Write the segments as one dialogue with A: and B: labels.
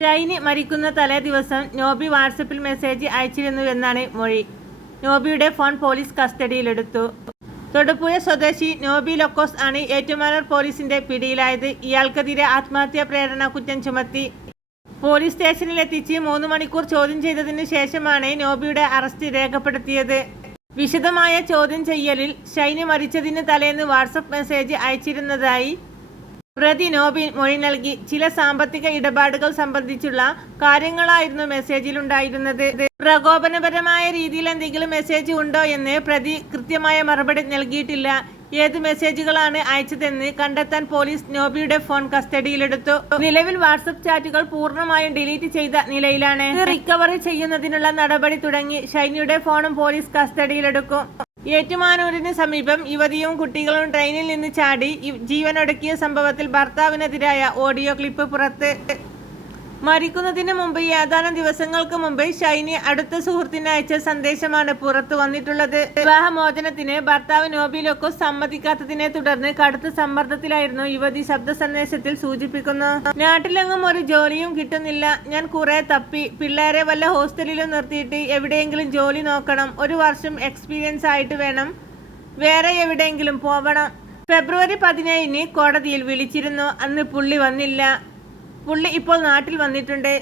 A: ഷൈനി മരിക്കുന്ന തലേ ദിവസം നോബി വാട്സപ്പിൽ മെസ്സേജ് അയച്ചിരുന്നു എന്നാണ് മൊഴി. നോബിയുടെ ഫോൺ പോലീസ് കസ്റ്റഡിയിലെടുത്തു. തൊടുപുഴ സ്വദേശി നോബി ലൊക്കോസ് ആണ് ഏറ്റുമാനൂർ പോലീസിന്റെ പിടിയിലായത്. ഇയാൾക്കെതിരെ ആത്മഹത്യാ പ്രേരണ കുറ്റം ചുമത്തി. പോലീസ് സ്റ്റേഷനിലെത്തിച്ച് മൂന്ന് മണിക്കൂർ ചോദ്യം ചെയ്തതിനു ശേഷമാണ് നോബിയുടെ അറസ്റ്റ് രേഖപ്പെടുത്തിയത്. വിശദമായ ചോദ്യം ചെയ്യലിൽ ഷൈനി മരിച്ചതിന് തലേന്ന് വാട്സപ്പ് മെസ്സേജ് അയച്ചിരുന്നതായി പ്രതി നോബിൻ മൊഴി നൽകി. ചില സാമ്പത്തിക ഇടപാടുകൾ സംബന്ധിച്ചുള്ള കാര്യങ്ങളായിരുന്നു മെസ്സേജിൽ ഉണ്ടായിരുന്നത് പ്രകോപനപരമായ രീതിയിൽ എന്തെങ്കിലും മെസ്സേജ് ഉണ്ടോ എന്ന് പ്രതി കൃത്യമായ മറുപടി നൽകിയിട്ടില്ല. ഏത് മെസ്സേജുകളാണ് അയച്ചതെന്ന് കണ്ടെത്താൻ പോലീസ് നോബിയുടെ ഫോൺ കസ്റ്റഡിയിലെടുത്തു. നിലവിൽ വാട്സപ്പ് ചാറ്റുകൾ പൂർണമായും ഡിലീറ്റ് ചെയ്ത നിലയിലാണ്. റിക്കവറി ചെയ്യുന്നതിനുള്ള നടപടി തുടങ്ങി. ഷൈനിയുടെ ഫോണും പോലീസ് കസ്റ്റഡിയിലെടുക്കും. ഏറ്റുമാനൂരിന് സമീപം യുവതിയും കുട്ടികളും ട്രെയിനിൽ നിന്ന് ചാടി ജീവനൊടുക്കിയ സംഭവത്തിൽ ഭർത്താവിനെതിരായ ഓഡിയോ ക്ലിപ്പ് പുറത്ത് മരിക്കുന്നതിന് മുമ്പ് ഏതാനും ദിവസങ്ങൾക്ക് മുമ്പ് ഷൈനി അടുത്ത സുഹൃത്തിന് അയച്ച സന്ദേശമാണ് പുറത്തു വന്നിട്ടുള്ളത്. വിവാഹമോചനത്തിന് ഭർത്താവ് നോബിലൊക്കെ സമ്മതിക്കാത്തതിനെ തുടർന്ന് കടുത്ത സമ്മർദ്ദത്തിലായിരുന്നു യുവതി ശബ്ദ സന്ദേശത്തിൽ സൂചിപ്പിക്കുന്നു നാട്ടിലെങ്ങും ഒരു ജോലിയും കിട്ടുന്നില്ല. ഞാൻ കുറെ തപ്പി പിള്ളേരെ വല്ല ഹോസ്റ്റലിലും നിർത്തിയിട്ട് എവിടെയെങ്കിലും ജോലി നോക്കണം. ഒരു വർഷം എക്സ്പീരിയൻസ് ആയിട്ട് വേണം. വേറെ എവിടെയെങ്കിലും പോവണം. ഫെബ്രുവരി പതിനേഴിന് കോടതിയിൽ വിളിച്ചിരുന്നു. അന്ന് പുള്ളി വന്നില്ല. പുള്ളി ഇപ്പോൾ നാട്ടിൽ വന്നിട്ടുണ്ട്.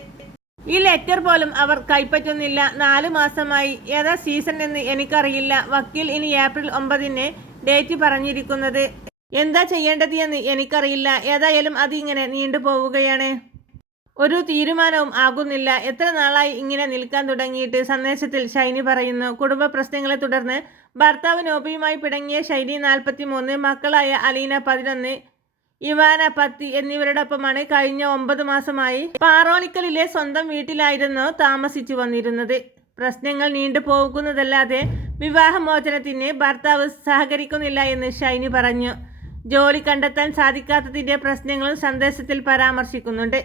A: ഈ ലെറ്റർ പോലും അവർ കൈപ്പറ്റുന്നില്ല. നാലു മാസമായി ഏതാ സീസൺ എന്ന് എനിക്കറിയില്ല. വക്കീൽ ഇനി ഏപ്രിൽ ഒമ്പതിന് ഡേറ്റ് പറഞ്ഞിരിക്കുന്നത്. എന്താ ചെയ്യേണ്ടത് എന്ന് എനിക്കറിയില്ല. ഏതായാലും അത് അതിങ്ങനെ നീണ്ടുപോവുകയാണ് ഒരു തീരുമാനവും ആകുന്നില്ല. എത്ര നാളായി ഇങ്ങനെ നിൽക്കാൻ തുടങ്ങിയിട്ട്? സന്ദേശത്തിൽ ഷൈനി പറയുന്നു. കുടുംബ പ്രശ്നങ്ങളെ തുടർന്ന് ഭർത്താവ് നോബിയുമായി പിടങ്ങിയ ഷൈനി നാൽപ്പത്തി മൂന്ന് മക്കളായ അലീന പതിനൊന്ന് ഇവാന പത്തി എന്നിവരോടൊപ്പമാണ് കഴിഞ്ഞ ഒമ്പത് മാസമായി പാറോണിക്കലിലെ സ്വന്തം വീട്ടിലായിരുന്നു താമസിച്ചു വന്നിരുന്നത്. പ്രശ്നങ്ങൾ നീണ്ടു പോകുന്നതല്ലാതെ വിവാഹമോചനത്തിന് ഭർത്താവ് സഹകരിക്കുന്നില്ല എന്ന് ഷൈനി പറഞ്ഞു. ജോലി കണ്ടെത്താൻ സാധിക്കാത്തതിന്റെ പ്രശ്നങ്ങളും സന്ദേശത്തിൽ പരാമർശിക്കുന്നുണ്ട്.